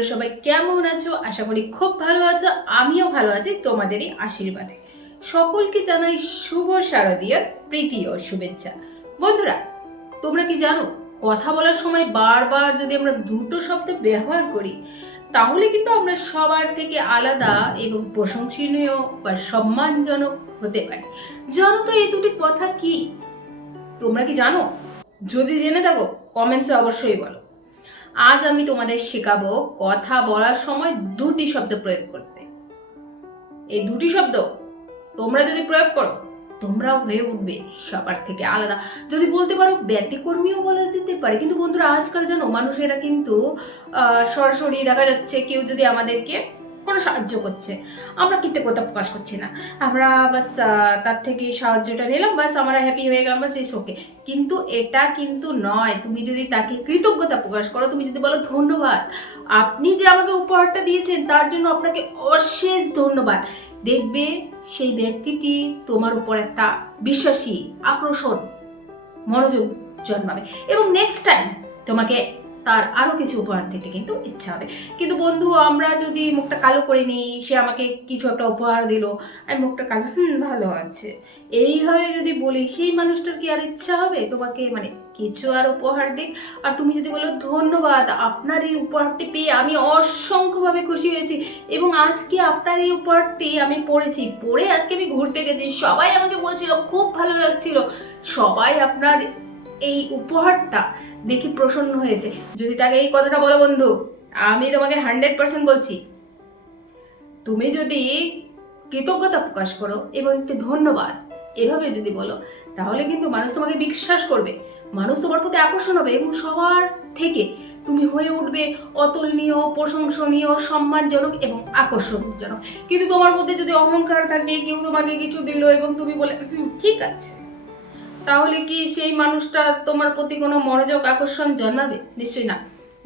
তোমরা সবাই কেমন আছো? আশা করি খুব ভালো আছো। আমিও ভালো আছি তোমাদেরই আশীর্বাদে। সকলকে জানাই শুভ শারদীয়ার প্রীতি ও শুভেচ্ছা। বন্ধুরা, তোমরা কি জানো, কথা বলার সময় বারবার যদি আমরা দুটো শব্দ ব্যবহার করি, তাহলে কিন্তু আমরা সবার থেকে আলাদা এবং প্রশংসনীয় বা সম্মানজনক হতে পারি। জানো তো এই দুটি কথা কি? তোমরা কি জানো? যদি জেনে থাকো কমেন্টসে অবশ্যই বলো। আজ আমি তোমাদের শেখাবো কথা বলার সময় দুটি শব্দ প্রয়োগ করতে। এই দুটি শব্দ তোমরা যদি প্রয়োগ করো তোমরা হয়ে উঠবে সবার থেকে আলাদা। যদি বলতে পারো ব্যতিকর্মীও বলা যেতে পারে, কিন্তু বন্ধুরা আজকাল জানো মানুষেরা কিন্তু সরাসরি দেখা যাচ্ছে কেউ যদি আমাদেরকে কোনো সাহায্য করছে। আমরা কৃতজ্ঞতা প্রকাশ করছি না। আমরা বাস তার থেকে সাহায্যটা নিলাম, বাস আমরা হ্যাপি হয়ে গেলাম, বাস ইস ওকে কিন্তু এটা কিন্তু নয়। তুমি যদি তাকে কৃতজ্ঞতা প্রকাশ করো, তুমি যদি বলো ধন্যবাদ, আপনি যে আমাকে উপহারটা দিয়েছেন, তার জন্য আপনাকে অশেষ ধন্যবাদ। দেখবে সেই ব্যক্তিটি তোমার উপর একটা বিশ্বাসী, আকর্ষণ, মনোযোগ জন্মাবে। এবং নেক্সট টাইম তোমাকে তার আরও কিছু উপহার দিতে কিন্তু ইচ্ছা হবে। কিন্তু বন্ধু, আমরা যদি মুখটা কালো করে নিই, সে আমাকে কিছু একটা উপহার দিল আমি মুখটা কালো, হুম, ভালো আছে। এইভাবে যদি বলি, সেই মানুষটার কি আর ইচ্ছা হবে? তোমাকে মানে কিছু আর উপহার দিক। আর তুমি যদি বলো, ধন্যবাদ, আপনার এই উপহারটি পেয়ে আমি অসংখ্যভাবে খুশি হয়েছি। এবং আজকে আপনার এই উপহারটি আমি পড়েছি, পড়ে আজকে আমি ঘুরতে গেছি। সবাই আমাকে বলছিল, খুব ভালো লাগছিল। সবাই আপনার এই উপহারটা দেখে প্রসন্ন হয়েছে। যদি তাকে এই কথাটা বলো বন্ধু, আমি তোমাকে হান্ড্রেড পার্সেন্ট বলছি। তুমি যদি কৃতজ্ঞতা প্রকাশ করো এবং একটু ধন্যবাদ এভাবে যদি বলো, তাহলে কিন্তু মানুষ তোমাকে বিশ্বাস করবে। মানুষ তোমার প্রতি আকর্ষণ হবে এবং সবার থেকে তুমি হয়ে উঠবে অতুলনীয়, প্রশংসনীয়, সম্মানজনক এবং আকর্ষণজনক। কিন্তু তোমার মধ্যে যদি অহংকার থাকে, কেউ তোমাকে কিছু দিল এবং তুমি বলে ঠিক আছে। তাহলে কি সেই মানুষটা তোমার প্রতি কোনো মনোযোগ আকর্ষণ জন্মাবে? নিশ্চয়ই না।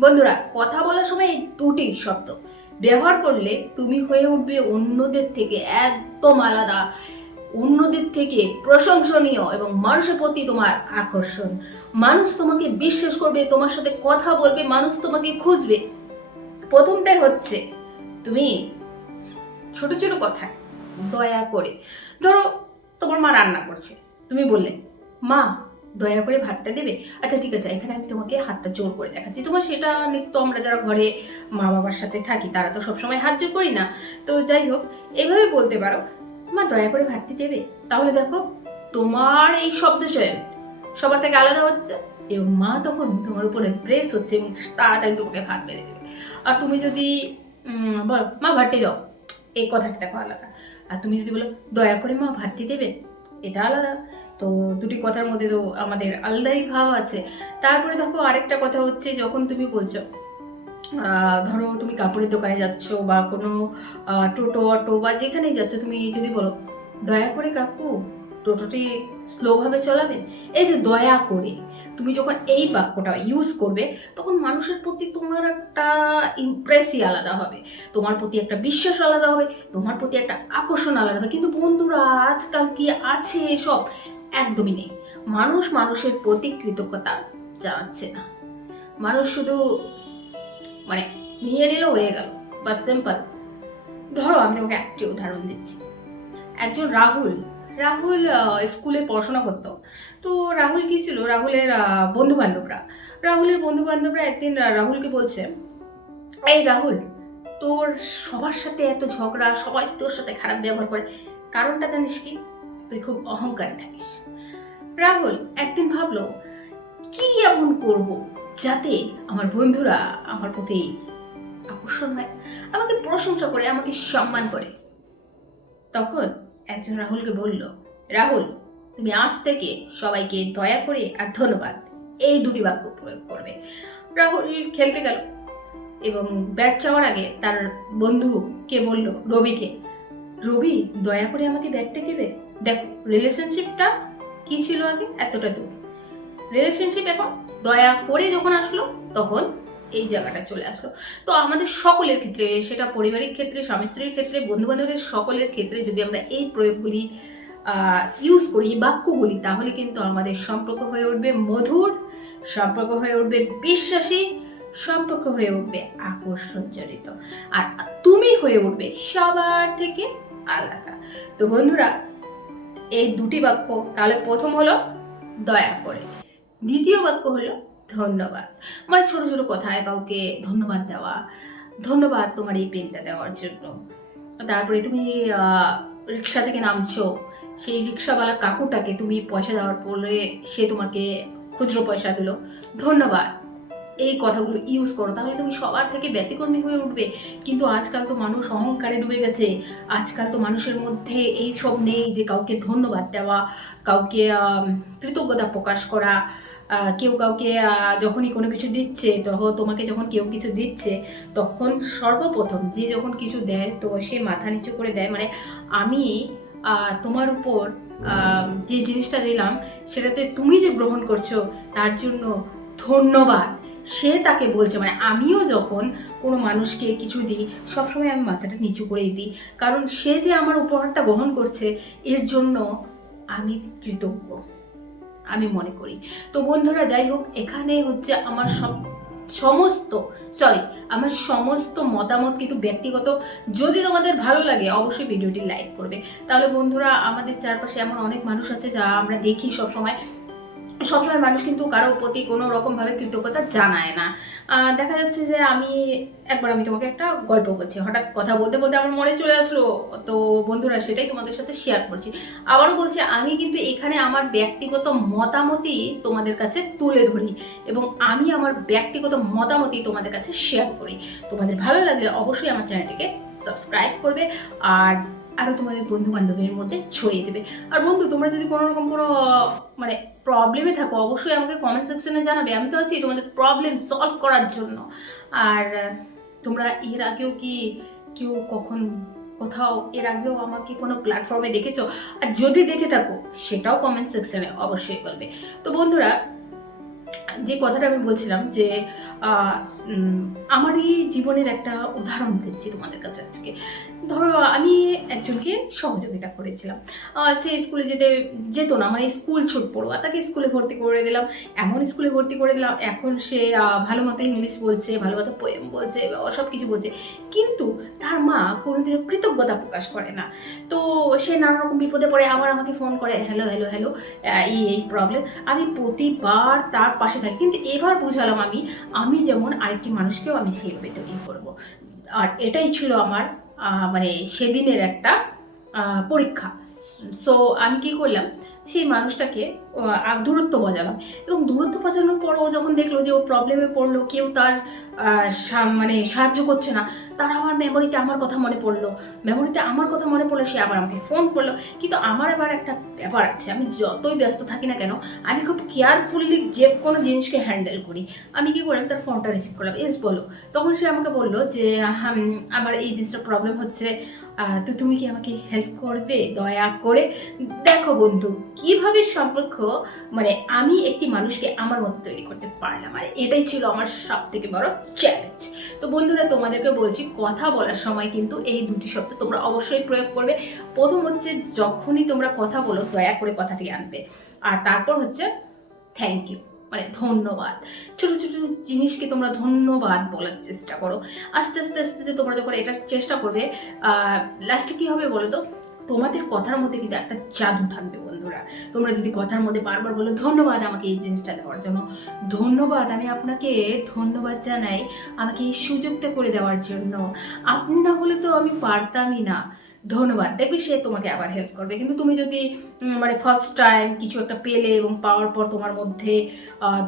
বন্ধুরা, কথা বলার সময় এই দুটি শব্দ। ব্যবহার করলে তুমি হয়ে উঠবে অন্যদের থেকে একদম আলাদা, অন্যদের থেকে প্রশংসনীয় এবং মানুষের প্রতি তোমার আকর্ষণ। মানুষ তোমাকে বিশ্বাস করবে, তোমার সাথে কথা বলবে, মানুষ তোমাকে খুঁজবে। প্রথমটাই হচ্ছে, তুমি ছোট ছোট কথা দয়া করে, ধরো তোমার মা রান্না করছে, তুমি বললে মা, দয়া করে ভাতটা দেবে? আচ্ছা ঠিক আছে, এখানে আমি তোমাকে হাতটা জোর করে দেখাচ্ছি। তোমার সেটা নিত্য আমরা যারা ঘরে মা বাবার সাথে থাকি, তারা তো সবসময় হাত জোর করি না। তো যাই হোক এইভাবে বলতে পারো। মা, দয়া করে ভাতটি দেবে? তাহলে দেখো, তোমার এই শব্দ চয়ন সবার থেকে আলাদা হচ্ছে, এবং মা তখন তোমার উপরে প্রেস হচ্ছে এবং তাড়াতাড়ি তোমাকে ভাত বেড়ে দেবে। আর তুমি যদি বলো, মা, ভাতটি দাও। এই কথাটা দেখো আলাদা। আর তুমি যদি বলো, দয়া করে মা, ভাতটি দেবে এটা আলাদা। তো দুটি কথার মধ্যে তো আমাদের আলাদাই ভাব আছে। তারপরে দেখো আরেকটা কথা হচ্ছে, যখন তুমি বলছো ধরো তুমি কাপড়ের দোকানে যাচ্ছ বা কোনো টোটো, অটো বা যেখানেই যাচ্ছ, তুমি যদি বলো, দয়া করে কাকু, টোটোটি স্লোভাবে চলাবেন? এই যে দয়া করে, তুমি যখন এই বাক্যটা ইউজ করবে, তখন মানুষের প্রতি তোমার একটা ইমপ্রেসই আলাদা হবে। তোমার প্রতি একটা বিশ্বাস আলাদা হবে, তোমার প্রতি একটা আকর্ষণ আলাদা হবে। কিন্তু বন্ধুরা, আজকাল কি আছে এসব? একদমই নেই। মানুষ মানুষের প্রতি কৃতজ্ঞতা জানাচ্ছে না। মানুষ শুধু মানে নিয়ে নিলেও হয়ে গেল। বা সিম্পল ধরো আমি ওকে একটি উদাহরণ দিচ্ছি। একজন রাহুল রাহুল স্কুলে পড়াশোনা করতো। তো রাহুল কি ছিল? রাহুলের বন্ধু বান্ধবরা রাহুলের বন্ধু বান্ধবরা একদিন রাহুলকে বলছে, এই রাহুল, তোর সবার সাথে এত ঝগড়া, সবাই তোর সাথে খারাপ ব্যবহার করে। কারণটা জানিস কি? তুই খুব অহংকারী থাকিস। রাহুল একদিন ভাবলো, কি এমন করব যাতে আমার বন্ধুরা আমার প্রতি আকর্ষণ হয়, আমাকে প্রশংসা করে, আমাকে সম্মান করে? তখন একজন রাহুলকে বলল, রাহুল, তুমি আজ থেকে সবাইকে দয়া করে আর ধন্যবাদ। এই দুটি বাক্য প্রয়োগ করবে। রাহুল খেলতে গেল এবং ব্যাট চাওয়ার আগে তার বন্ধুকে বলল, রবিকে, রবি দয়া করে আমাকে ব্যাটটা দেবে? দেখো রিলেশনশিপটা কি ছিল আগে? এতটা দূর। রিলেশনশিপ এখন দয়া করে যখন আসলো, তখন এই জায়গাটা চলে আসলো। তো আমাদের সকলের ক্ষেত্রে, সেটা পারিবারিক ক্ষেত্রে, স্বামী স্ত্রীর ক্ষেত্রে বন্ধু বান্ধবের সকলের ক্ষেত্রে যদি আমরা এই প্রয়োগগুলি ইউজ করি বাক্যগুলি, তাহলে কিন্তু আমাদের সম্পর্ক হয়ে উঠবে মধুর, সম্পর্ক হয়ে উঠবে বিশ্বাসী, সম্পর্ক হয়ে উঠবে আকর্ষণ জড়িত আর তুমি হয়ে উঠবে সবার থেকে আলাদা। তো বন্ধুরা এই দুটি বাক্য, তাহলে প্রথম হলো দয়া করে। দ্বিতীয় বাক্য হলো ধন্যবাদ। মানে ছোট ছোট কথায় কাউকে ধন্যবাদ দেওয়া, ধন্যবাদ তোমার এই পেনটা দেওয়ার জন্য। তারপরে তুমি রিক্সা থেকে নামছো, সেই রিক্সাওয়ালা কাকুটাকে তুমি পয়সা দেওয়ার পরে সে তোমাকে খুচরো পয়সা দিল। ধন্যবাদ। এই কথাগুলো ইউজ করো। তাহলে তুমি সবার থেকে ব্যতিক্রমী হয়ে উঠবে। কিন্তু আজকাল তো মানুষ অহংকারে ডুবে গেছে। আজকাল তো মানুষের মধ্যে এই সব নেই যে কাউকে ধন্যবাদ দেওয়া, কাউকে কৃতজ্ঞতা প্রকাশ করা কেউ কাউকে যখনই কোনো কিছু দিচ্ছে তখন তোমাকে যখন কেউ কিছু দিচ্ছে, তখন সর্বপ্রথম যে যখন কিছু দেয়, তো সে মাথা নিচু করে দেয়। মানে আমি তোমার উপর যে জিনিসটা দিলাম, সেটাতে তুমি যে গ্রহণ করছ, তার জন্য ধন্যবাদ। সে তাকে বলছে মানে আমিও যখন কোনো মানুষকে কিছু দিই, সবসময় আমি মাথাটা নিচু করেই দিই। কারণ সে যে আমার উপহারটা গ্রহণ করছে, এর জন্য আমি কৃতজ্ঞ। আমি মনে করি। তো বন্ধুরা, যাই হোক, এখানে হচ্ছে আমার সব সমস্ত সরি আমার সমস্ত মতামত কিন্তু ব্যক্তিগত। যদি তোমাদের ভালো লাগে, অবশ্যই ভিডিওটি লাইক করবে। তাহলে বন্ধুরা, আমাদের চারপাশে এমন অনেক মানুষ আছে, যা আমরা দেখি সবসময়। সবসময় মানুষ কিন্তু কারও প্রতি কোনো রকমভাবে কৃতজ্ঞতা জানায় না। দেখা যাচ্ছে যে আমি একবার আমি তোমাকে একটা গল্প করছি হঠাৎ কথা বলতে বলতে আমার মনে চলে আসলো। তো বন্ধুরা, সেটাই তোমাদের সাথে শেয়ার করছি। আবারও বলছি, আমি কিন্তু এখানে আমার ব্যক্তিগত মতামতই তোমাদের কাছে তুলে ধরি এবং আমি আমার ব্যক্তিগত মতামতই তোমাদের কাছে শেয়ার করি। তোমাদের ভালো লাগলে অবশ্যই আমার চ্যানেলটিকে সাবস্ক্রাইব করবে। আর আরও তোমাদের বন্ধু বান্ধবের মধ্যে ছড়িয়ে দেবে। আর বন্ধু, তোমরা যদি কোনো রকম কোনো মানে প্রবলেমে থাকো, অবশ্যই আমাকে কমেন্ট সেকশনে জানাবে। আমি তো আছি তোমাদের প্রবলেম সলভ করার জন্য। আর, তোমরা এর আগেও কি কেউ কখন কোথাও, এর আগেও আমাকে কোনো প্ল্যাটফর্মে দেখেছ? আর যদি দেখে থাকো, সেটাও কমেন্ট সেকশনে অবশ্যই বলবে। তো বন্ধুরা, যে কথাটা আমি বলছিলাম যে আমারই জীবনের একটা উদাহরণ দিচ্ছি তোমাদের কাছে আজকে। ধরো, আমি একজনকে সহযোগিতা করেছিলাম। সে স্কুলে যেতে যেত না মানে স্কুল ছুট পড়ুয়া, তাকে স্কুলে ভর্তি করে দিলাম। এমন স্কুলে ভর্তি করে দিলাম, এখন সে ভালো মতো ইংলিশ বলছে, ভালো মতো পোয়েম বলছে সব কিছু বলছে। কিন্তু তার মা কোনোদিনও কৃতজ্ঞতা প্রকাশ করে না। তো সে নানা রকম বিপদে পড়ে, আবার আমাকে ফোন করে, হ্যালো হ্যালো হ্যালো এই এই প্রবলেম আমি প্রতিবার তার পাশে থাকি, কিন্তু এবার বুঝালাম আমি আমি যেমন আরেকটি মানুষকেও আমি সেইভাবে তৈরি করব। আর এটাই ছিল আমার মানে সেদিনের একটা পরীক্ষা। সো আমি কি করলাম? সেই মানুষটাকে দূরত্ব বজালাম এবং দূরত্ব বজানোর পর ও যখন দেখল যে ও প্রবলেমে পড়ল, কেউ তার মানে সাহায্য করছে না, তার আমার মেমোরিতে আমার কথা মনে পড়ল। মেমোরিতে আমার কথা মনে পড়ল, সে আবার আমাকে ফোন করল। কিন্তু আমার আবার একটা ব্যাপার আছে, আমি যতই ব্যস্ত থাকি না কেন, আমি খুব কেয়ারফুলি যে কোনো জিনিসকে হ্যান্ডেল করি। আমি কি করলাম তার ফোনটা রিসিভ করলাম। এস বলো। তখন সে আমাকে বলল যে আমার এই জিনিসটা প্রবলেম হচ্ছে তো তুমি কি আমাকে হেল্প করবে? দয়া করে। দেখো বন্ধু, কীভাবে সম্পর্ক মানে আমি একটি মানুষকে আমার মতো তৈরি করতে পারলাম, আর এটাই ছিল আমার সব থেকে বড় চ্যালেঞ্জ তো বন্ধুরা, তোমাদেরকে বলছি, কথা বলার সময় কিন্তু এই দুটি শব্দ তোমরা অবশ্যই প্রয়োগ করবে। প্রথম হচ্ছে, যখনই তোমরা কথা বলো, দয়া করে কথাটি আনবে। আর তারপর হচ্ছে থ্যাংক ইউ মানে ধন্যবাদ। ছোট ছোট জিনিসকে তোমরা ধন্যবাদ বলার চেষ্টা করো। আস্তে আস্তে আস্তে আস্তে তোমরা যখন এটা চেষ্টা করবে লাস্টে কি হবে বলো তো তোমাদের কথার মধ্যে কিন্তু একটা জাদু থাকবে বন্ধুরা। তোমরা যদি কথার মধ্যে বারবার বলো, ধন্যবাদ আমাকে এই জিনিসটা দেওয়ার জন্য। ধন্যবাদ আমি আপনাকে ধন্যবাদ জানাই আমাকে এই সুযোগটা করে দেওয়ার জন্য। আপনি না হলে তো আমি পারতামই না। ধন্যবাদ। দেখবি সে তোমাকে আবার হেল্প করবে। কিন্তু তুমি যদি মানে ফার্স্ট টাইম কিছু একটা পেলে এবং পাওয়ার পর তোমার মধ্যে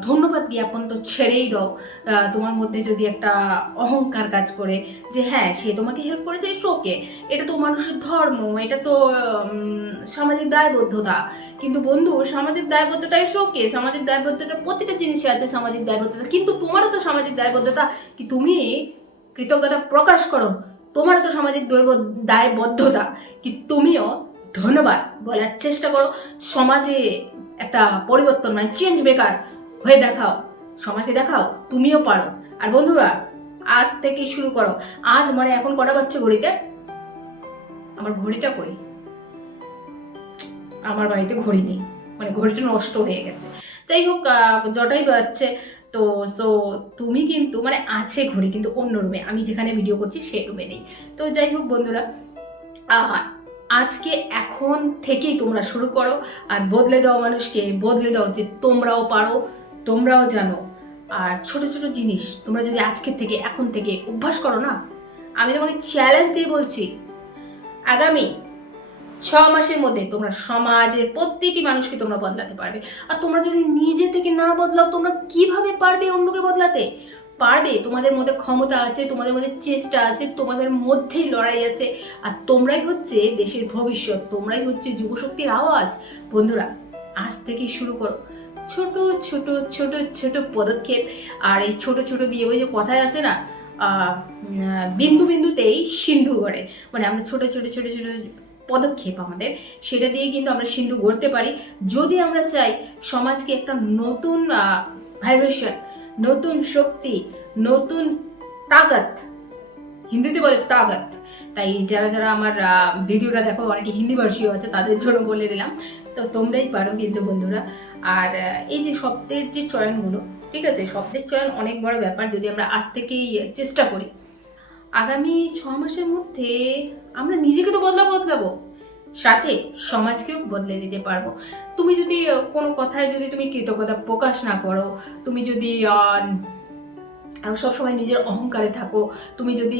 ধন্যবাদ জ্ঞাপন তো ছেড়েই দাও। তোমার মধ্যে যদি একটা অহংকার কাজ করে যে হ্যাঁ সে তোমাকে হেল্প করেছে ওকে এটা তো মানুষের ধর্ম, এটা তো সামাজিক দায়বদ্ধতা। কিন্তু বন্ধু, সামাজিক দায়বদ্ধতা ওকে সামাজিক দায়বদ্ধতা প্রতিটা জিনিসে আছে সামাজিক দায়বদ্ধতা। কিন্তু তোমারও তো সামাজিক দায়বদ্ধতা। কি তুমি কৃতজ্ঞতা প্রকাশ করো? তোমার তো সামাজিক দৈব- দায়বদ্ধতা কি তুমিও ধন্যবাদ বলার চেষ্টা করো। সমাজে একটা পরিবর্তন মানে চেঞ্জ বেকার হয়ে দেখাও, সমাজকে দেখাও, তুমিও পারো। আর বন্ধুরা, আজ থেকে শুরু করো। আজ মানে এখন কটা বাচ্চা ঘড়িতে? আমার ঘড়িটা কই? আমার বাড়িতে ঘড়ি নেই। মানে ঘড়িটা নষ্ট হয়ে গেছে। যাই হোক জটাই বাজছে। তো সো তুমি কিন্তু মানে আছে ঘড়ি, কিন্তু অন্য রুমে আমি যেখানে ভিডিও করছি, সে রুমে নেই। তো যাই হোক বন্ধুরা আজকে এখন থেকেই তোমরা শুরু করো, আর বদলে দাও মানুষকে, বদলে দাও যে তোমরাও পারো, তোমরাও জানো। আর ছোট ছোট জিনিস, তোমরা যদি আজকের থেকে, এখন থেকে অভ্যাস করো না, আমি তোমাকে চ্যালেঞ্জ দিয়ে বলছি, আগামী ছ মাসের মধ্যে তোমরা সমাজের প্রত্যেকটি মানুষকে তোমরা বদলাতে পারবে। আর তোমরা যদি নিজে থেকে না বদলাও, তোমরা কীভাবে পারবে অন্যকে বদলাতে? পারবে, তোমাদের মধ্যে ক্ষমতা আছে, তোমাদের মধ্যে চেষ্টা আছে, তোমাদের মধ্যেই লড়াই আছে। আর তোমরাই হচ্ছে দেশের ভবিষ্যৎ, তোমরাই হচ্ছে যুবশক্তির আওয়াজ। বন্ধুরা, আজ থেকেই শুরু করো। ছোট ছোট ছোট ছোট পদক্ষেপ। আর এই ছোট ছোট দিয়ে ওই যে কথায় আছে না বিন্দু বিন্দুতেই সিন্ধু গড়ে। মানে আমরা ছোট ছোট ছোট ছোট পদক্ষেপ আমাদের, সেটা দিয়ে কিন্তু আমরা সিন্ধু গড়তে পারি। যদি আমরা চাই সমাজকে একটা নতুন ভাইব্রেশন নতুন শক্তি, নতুন তাগত, হিন্দিতে বলে তাগত, তাই যারা যারা আমার ভিডিওটা দেখো, অনেকে হিন্দি ভাষীও আছে, তাদের জন্য বলে দিলাম। তো তোমরাই পারো কিন্তু বন্ধুরা। আর এই যে শব্দের যে চয়নগুলো, ঠিক আছে, শব্দের চয়ন অনেক বড় ব্যাপার যদি আমরা আজ থেকেই চেষ্টা করি। আগামী ছ মাসের মধ্যে আমরা নিজেকে তো বদলা বদলাবো। সাথে সমাজকেও বদলে দিতে পারব। তুমি যদি কোনো কথায় যদি তুমি কৃতজ্ঞতা প্রকাশ না করো, তুমি যদি সবসময় নিজের অহংকারে থাকো, তুমি যদি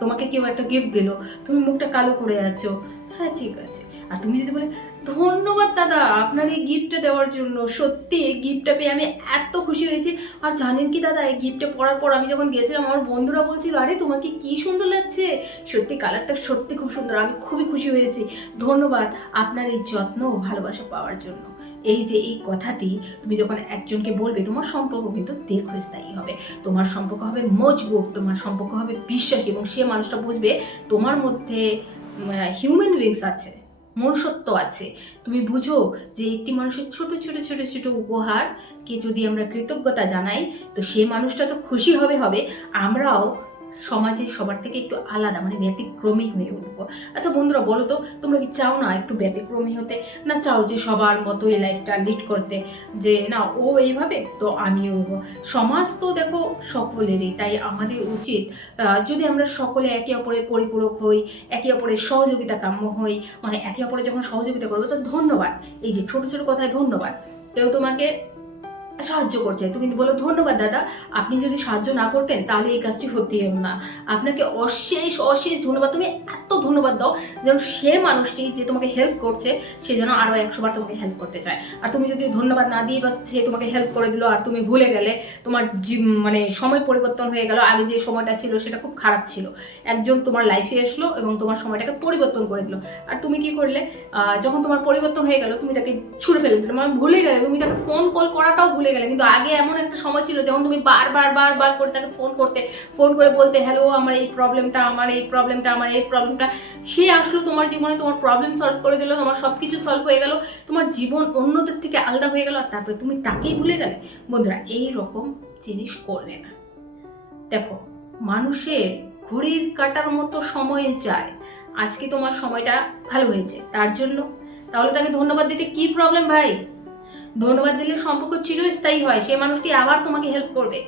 তোমাকে কেউ একটা গিফট দিল, তুমি মুখটা কালো করে আছো হ্যাঁ ঠিক আছে। আর তুমি যদি বলে ধন্যবাদ দাদা, আপনার এই গিফটটা দেওয়ার জন্য। সত্যি, এই গিফটটা পেয়ে আমি এত খুশি হয়েছি। আর জানেন কি দাদা, এই গিফটটা পরার পর আমি যখন গেছিলাম, আমার বন্ধুরা বলছিল, আরে, তোমাকে কি সুন্দর লাগছে? সত্যি কালারটা সত্যি খুব সুন্দর, আমি খুবই খুশি হয়েছি। ধন্যবাদ আপনার এই যত্ন ও ভালোবাসা পাওয়ার জন্য। এই যে এই কথাটি, তুমি যখন একজনকে বলবে, তোমার সম্পর্ক কিন্তু দীর্ঘস্থায়ী হবে। তোমার সম্পর্ক হবে মজবুত, তোমার সম্পর্ক হবে বিশ্বাসী, এবং সে মানুষটা বুঝবে তোমার মধ্যে হিউম্যান বিংস আছে। মনুষ্যত্ব আছে। তুমি বুঝো যে একটি মানুষের ছোট ছোট ছোট ছোট উপহারকে যদি আমরা কৃতজ্ঞতা জানাই, তো সে মানুষটা তো খুশি হবে হবে। আমরাও সমাজে সবার থেকে একটু আলাদা মানে ব্যতিক্রমী হয়ে উঠবো। আচ্ছা বন্ধুরা, বলো তো, তোমরা কি চাও না একটু ব্যতিক্রমী হতে? না চাও যে সবার মতো এই লাইফটা লিড করতে? যে না, ও এইভাবে, তো আমিও। সমাজ তো দেখো সকলেরই, তাই আমাদের উচিত যদি আমরা সকলে একে অপরের পরিপূরক হই, একে অপরের সহযোগিতা কাম্য হই মানে একে অপরের যখন সহযোগিতা করব, তো ধন্যবাদ। এই যে ছোট ছোট কথায় ধন্যবাদ। কেউ তোমাকে সাহায্য করছে। তুমি কিন্তু বলো, ধন্যবাদ দাদা। আপনি যদি সাহায্য না করতেন, তাহলে এই কাজটি হতেই না। আপনাকে অশেষ অশেষ ধন্যবাদ। তুমি এত ধন্যবাদ দাও যেন সে মানুষটি যে তোমাকে হেল্প করছে, সে যেন আরও একশো বার তোমাকে হেল্প করতে চায়। আর তুমি যদি ধন্যবাদ না দিয়ে বা সে তোমাকে হেল্প করে দিল, আর তুমি ভুলে গেলে তোমার মানে সময় পরিবর্তন হয়ে গেল। আগে যে সময়টা ছিল, সেটা খুব খারাপ ছিল। একজন তোমার লাইফে আসলো এবং তোমার সময়টাকে পরিবর্তন করে দিল। আর তুমি কি করলে? যখন তোমার পরিবর্তন হয়ে গেল, তুমি তাকে ছুড়ে ফেলে দিলে মানে ভুলে গেলে, তুমি তাকে ফোন কল করাটাও ভুলে গেলে। কিন্তু আগে এমন একটা সময় ছিল, যেমন তুমি বারবার বারবার করে তাকে ফোন করতে ফোন করে বলতে হ্যালো আমার এই প্রবলেমটা আমার এই প্রবলেমটা আমার এই প্রবলেমটা সে আসলো তোমার জীবনে, তোমার প্রবলেম সলভ করে দিল, তোমার সব কিছু সলভ হয়ে গেল, তোমার জীবন অন্যদের থেকে আলাদা হয়ে গেল, আর তারপরে তুমি তাকেই ভুলে গেলে। বন্ধুরা, এই রকম জিনিস করবে না। দেখো, মানুষের ঘড়ির কাটার মতো সময় চায় আজকে তোমার সময়টা ভালো হয়েছে, তার জন্য। তাহলে তাকে ধন্যবাদ দিতে কি প্রবলেম ভাই? ধন্যবাদ দিলে সম্পর্ক চিরস্থায়ী হয়। সেই মানুষটি আবার তোমাকে হেল্প করবে।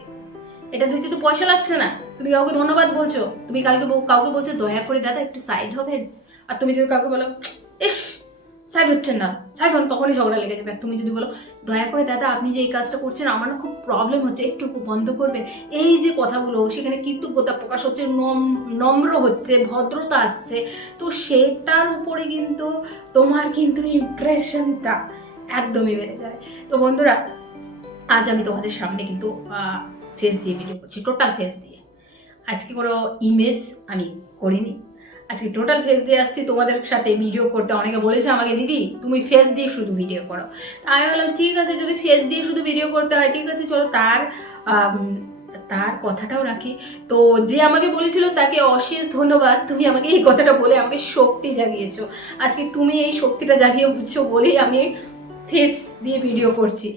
এটা দিতে তো পয়সা লাগছে না। তুমি কাউকে ধন্যবাদ বলছো। তুমি কালকে কাউকে বলছো, দয়া করে দাদা, একটু সাইড হবেন আর তুমি যদি কাউকে বলো, ইস সাইড হচ্ছেন না। সাইড হন, তখনই ঝগড়া লেগে যাবে। তুমি যদি বলো, দয়া করে দাদা, আপনি যে এই কাজটা করছেন, আমার না খুব প্রবলেম হচ্ছে। একটু বন্ধ করবেন। এই যে কথাগুলো, সেখানে কৃতজ্ঞতা প্রকাশ হচ্ছে, নম- নম্র হচ্ছে, ভদ্রতা আসছে। তো সেটার উপরে কিন্তু তোমার কিন্তু ইমপ্রেশনটা একদমই বেড়ে যাবে তো বন্ধুরা, আজ আমি তোমাদের সামনে কিন্তু ফেস দিয়ে ভিডিও করছি টোটাল ফেস দিয়ে। আজকে কোনো ইমেজ আমি করিনি। আজকে টোটাল ফেস দিয়ে আসছি। তোমাদের সাথে ভিডিও করতে অনেকে বলেছে আমাকে, দিদি, তুমি ফেস দিয়ে শুধু ভিডিও করো। আমি বললাম ঠিক আছে, যদি ফেস দিয়ে শুধু ভিডিও করতে হয়, ঠিক আছে, চলো তার তার কথাটাও রাখি। তো যে আমাকে বলেছিল, তাকে অশেষ ধন্যবাদ। তুমি আমাকে এই কথাটা বলে আমাকে শক্তি জাগিয়েছো। আজকে তুমি এই শক্তিটা জাগিয়ে বুঝছ বলেই আমি ফেস দিয়ে ভিডিও করছি।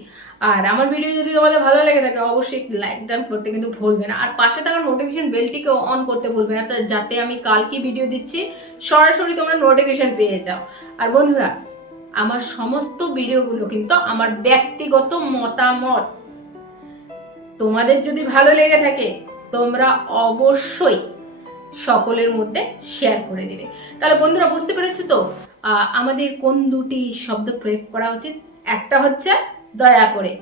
আর আমার ভিডিও যদি তোমাদের ভালো লেগে থাকে অবশ্যই লাইক ডান করতে কিন্তু ভুলবে না। আর পাশে থাকা নোটিফিকেশন বেলটিকে অন করতে ভুলবে না যাতে আমি কালকে ভিডিও দিচ্ছি, সরাসরি তোমরা নোটিফিকেশন পেয়ে যাও। আর বন্ধুরা, আমার সমস্ত ভিডিওগুলো কিন্তু আমার ব্যক্তিগত মতামত। তোমাদের যদি ভালো লেগে থাকে, তোমরা অবশ্যই সকলের মধ্যে শেয়ার করে দেবে। তাহলে বন্ধুরা, বুঝতে পেরেছ তো? আমাদের কোন দুটি শব্দ প্রয়োগ করা উচিত? একটা হচ্ছে দয়া করে,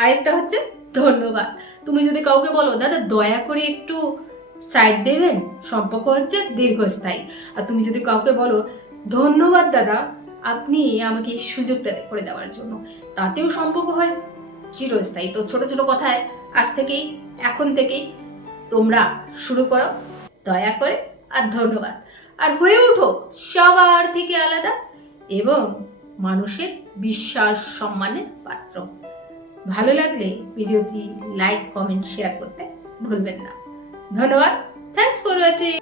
আরেকটা হচ্ছে ধন্যবাদ। তুমি যদি কাউকে বলো, দাদা, দয়া করে একটু সাইড দেবেন? সম্পর্ক হচ্ছে দীর্ঘস্থায়ী। আর তুমি যদি কাউকে বলো, ধন্যবাদ দাদা, আপনি আমাকে এই সুযোগটা করে দেওয়ার জন্য। তাতেও সম্পর্ক হয়, চিরস্থায়ী। তো ছোট ছোট কথায় আজ থেকেই, এখন থেকেই তোমরা শুরু করো, দয়া করে আর ধন্যবাদ। আর হয়ে ওঠো, সবার থেকে আলাদা এবং মানুষের বিশ্বাস, সম্মানের পাত্র। ভালো লাগলে ভিডিওটি লাইক কমেন্ট শেয়ার করতে ভুলবেন না। ধন্যবাদ থ্যাংকস ফর ওয়াচিং